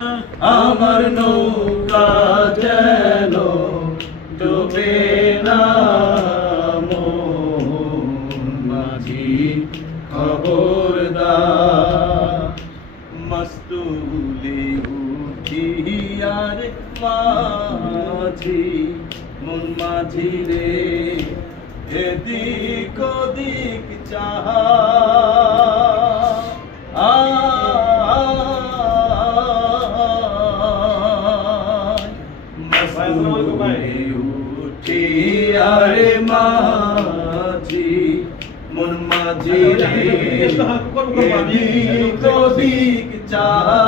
আমার নৌকা যেন ডুবে না, মাঝি খবরদার। মস্তুলে উঠিয়ার মাঝি, মন মাঝি রে এদিক ওদিক চাহা। উঠিয়ারে মাঝি, মন মাঝি রে এদিক ওদিক চাহা।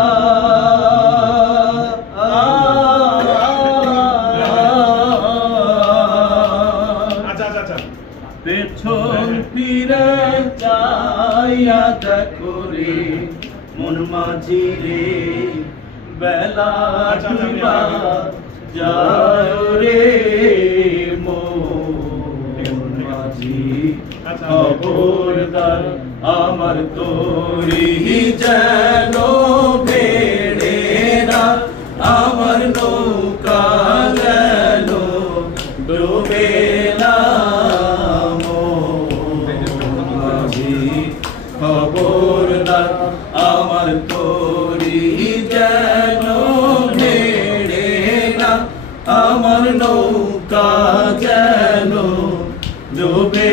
পেছন ফিরে চাইয়া দেখো রে মন মাঝি রে, বেলা ডুবা যায় রে মন মাঝি খবরদার। আমার তোরি যেন বেড়ে না, আমার নৌকা যেন ডুবে না, খবরদার। আমার তোরি যেন ভেড়ে না, আমার নৌকা যেন ডুবে